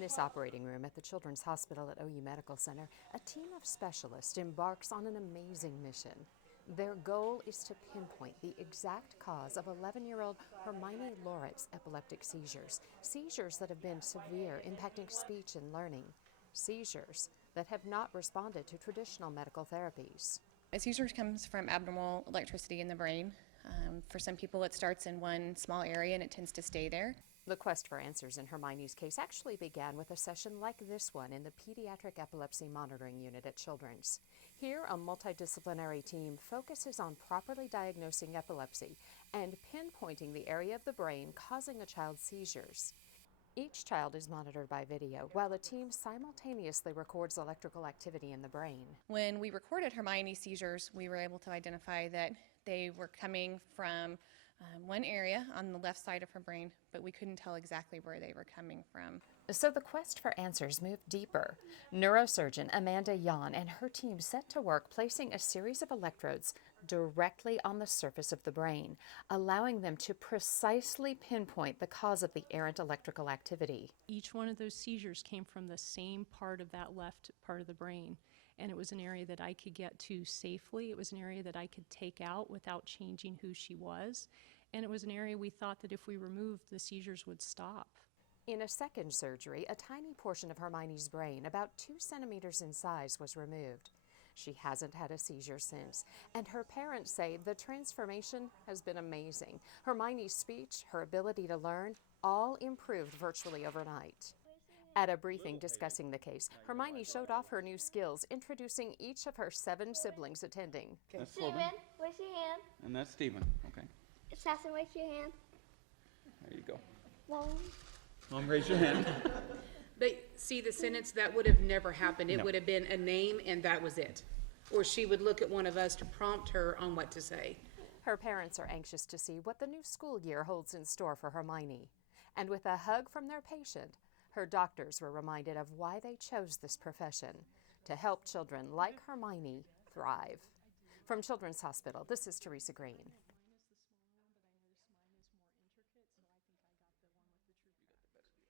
In this operating room at the Children's Hospital at OU Medical Center, a team of specialists embarks on an amazing mission. Their goal is to pinpoint the exact cause of 11-year-old Hermione Laurett's epileptic seizures, seizures that have been severe, impacting speech and learning, seizures that have not responded to traditional medical therapies. A seizure comes from abnormal electricity in the brain. For some people, it starts in one small area and it tends to stay there. The quest for answers in Hermione's case actually began with a session like this one in the Pediatric Epilepsy Monitoring Unit at Children's. Here, a multidisciplinary team focuses on properly diagnosing epilepsy and pinpointing the area of the brain causing a child's seizures. Each child is monitored by video, while a team simultaneously records electrical activity in the brain. When we recorded Hermione's seizures, we were able to identify that they were coming from one area on the left side of her brain, but we couldn't tell exactly where they were coming from. So the quest for answers moved deeper. Neurosurgeon Amanda Yan and her team set to work placing a series of electrodes directly on the surface of the brain, allowing them to precisely pinpoint the cause of the errant electrical activity. Each one of those seizures came from the same part of that left part of the brain, and it was an area that I could get to safely. It was an area that I could take out without changing who she was, and it was an area we thought that if we removed, the seizures would stop. In a second surgery, a tiny portion of Hermione's brain, about 2 centimeters in size, was removed. She hasn't had a seizure since, and her parents say the transformation has been amazing. Hermione's speech, her ability to learn, all improved virtually overnight. At a briefing discussing the case, Hermione showed off her new skills, introducing each of her 7 siblings attending. That's Steven, Logan. raise your hand. And that's Steven. Okay. Assassin, raise your hand. There you go. Mom. Mom, raise your hand. But see, the sentence, that would have never happened. It No. would have been a name and that was it. Or she would look at one of us to prompt her on what to say. Her parents are anxious to see what the new school year holds in store for Hermione. And with a hug from their patient, her doctors were reminded of why they chose this profession, to help children like Hermione thrive. From Children's Hospital, this is Teresa Green.